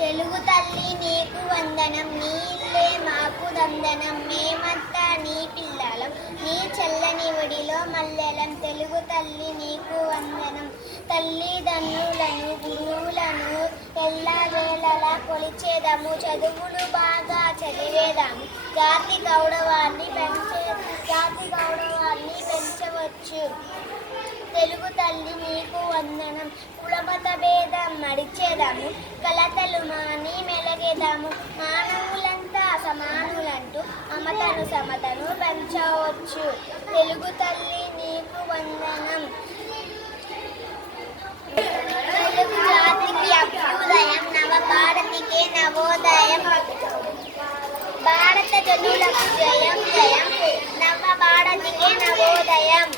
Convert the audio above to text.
తెలుగు తల్లి నీకు వందనం నీళ్ళే మాకు దందనం. మేమంతా నీ పిల్లలం నీ చల్లని ఒడిలో మల్లెలం. తెలుగు తల్లి నీకు వందనం. తల్లిదండ్రులను గురువులను ఎల్లవేళలా కొలిచేదాము. చదువులు బాగా చదివేదాము. జాతి గౌరవాన్ని పెంచే జాతి గౌరవాన్ని పెంచవచ్చు. తెలుగు తల్లి నీకు వందనం. మెలగేదాము మానవులంతా అసమానులంటూ అమతను సమతను పెంచవచ్చు. తెలుగు తల్లి నీకు వందనం. తెలుగు జాతికి అభ్యుదయం నవ భారతికే నవోదయం. భారత జనులకు జయం జయం. నవ భారతికే నవోదయం.